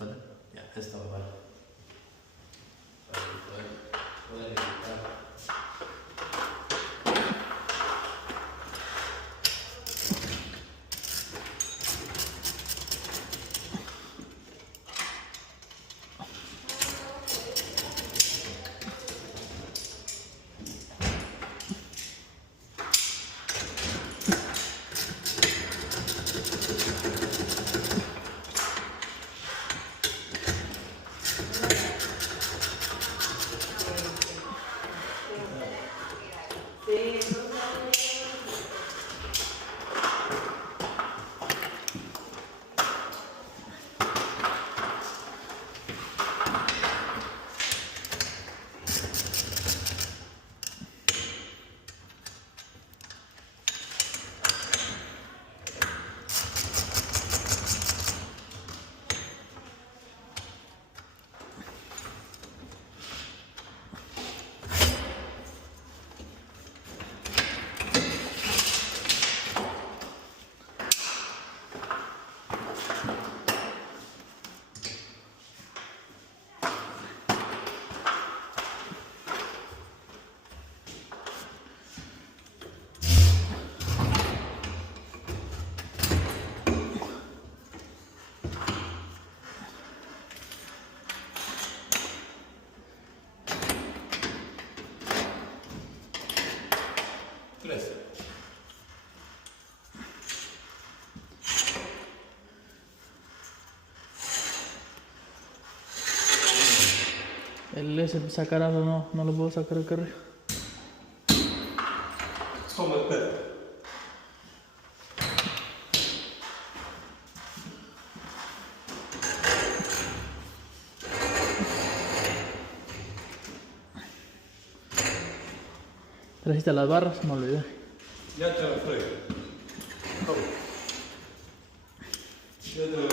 ¿Sale? Ya, esta va, vale. Para poder editar. El ese sacar algo no lo puedo sacar acá arriba. ¿Cómo espera? ¿Trajiste las barras? Me olvidé. Ya te lo traigo. Ya te lo